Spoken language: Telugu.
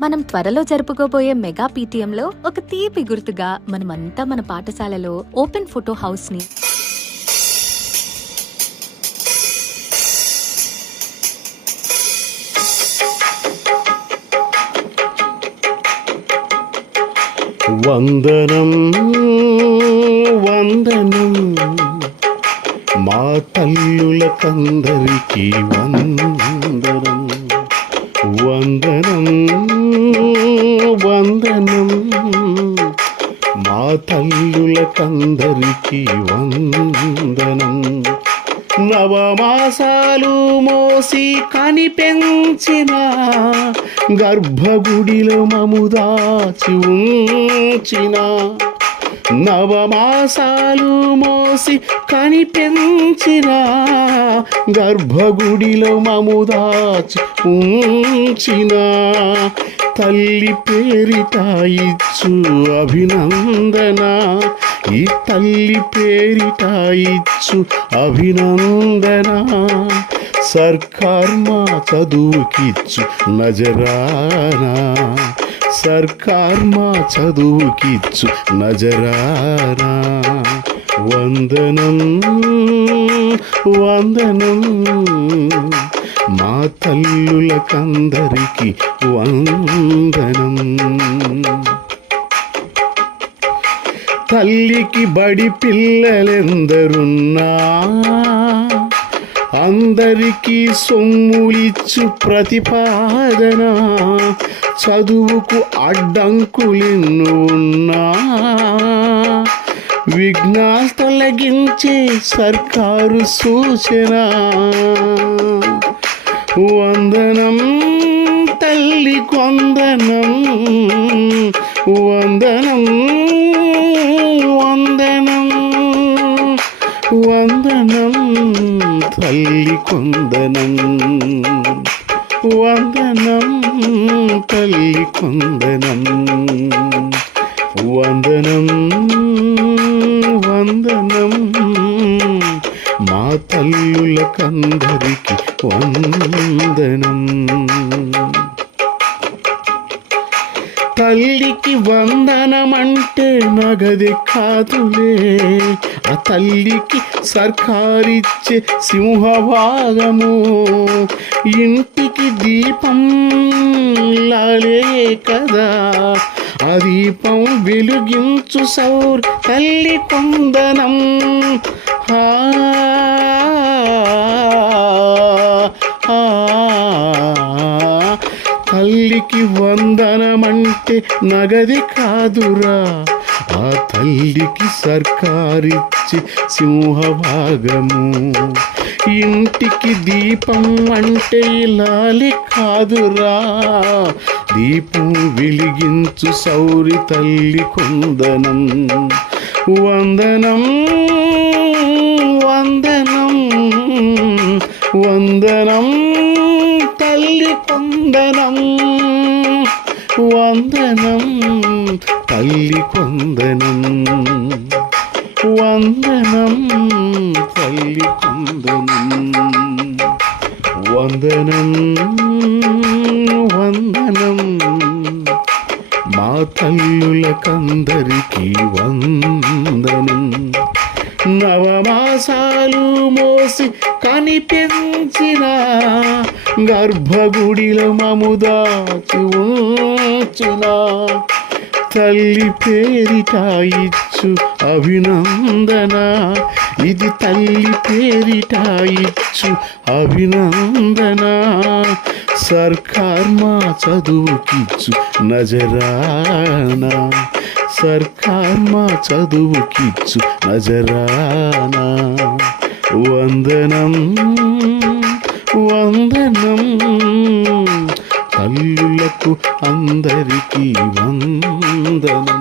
మనం త్వరలో జరుపుకోబోయే మెగా పీటీఎంలో ఒక తీపి గుర్తుగా మనమంతా మన పాఠశాలలో ఓపెన్ ఫోటో హౌస్ని వందనం వందనం. మా తల్లులకందరికీ వందనం వందనం వందనం. తల్లులకందరికీ వందనం. నవమాసాలు మోసి కని పెంచిన గర్భగుడిలో మము దాచి ఉంచిన. నవమాసాలు మోసి కని పెంచిన గర్భగుడిలో మము దాచి ఉంచిన. తల్లి పేరిట ఇచ్చు అభినందన. ఈ తల్లి పేరిట ఇచ్చు అభినందన. సర్కార్ మా చదువుకిచ్చు నజరానా. సర్కార్ మా చదువుకిచ్చు నజరానా. వందనం వందనం. మా తల్లులకందరికీ వందనం. తల్లికి బడి పిల్లలెందరున్నా? అందరికీ సొమ్ములిచ్చు ప్రతిపాదన. చదువుకు అడ్డంకులెన్ను ఉన్నా విఘ్నాలు తొలగించే సర్కారు సూచన. వందనం తల్లి కొందనం వందనం వందనం వందనం తల్లి కొందనం వందనం తల్లి కొందనం వందనం వందనం మా తల్లులకందరికి వందనం. తల్లికి వందనమంటే నగది కాదులే. ఆ తల్లికి సర్కారిచ్చే సింహభాగము. ఇంటికి దీపం లాలే కదా. ఆ దీపం వెలుగించు సౌర్ తల్లి కొందనం. ఆ, అంటే నగది కాదురా. ఆ తల్లికి సర్కారిచ్చి సింహభాగము. ఇంటికి దీపం అంటే ఇలాలి కాదురా. దీపం వెలిగించు సౌరి తల్లి కొందనం. వందనం వందనం వందనం తల్లి కొందనం. వందనం తల్లి కొందనం వందనం తల్లి కొందనం వందనం వందనం మా తల్లులకందరికీ వందనం నవమాసాలు మోసి కనిపించిన గర్భగుడిలో మముదాచి ఉంచిన తల్లి పేరిట ఇచ్చు అభినందన. ఇది తల్లి పేరిట ఇచ్చు అభినందన. సర్కార్ మా చదువుకిచ్చు నజరానా. సర్కార్ మా చదువుకిచ్చు నజరానా. వందనం వందనం. తల్లులకు అందరికీ వందనం.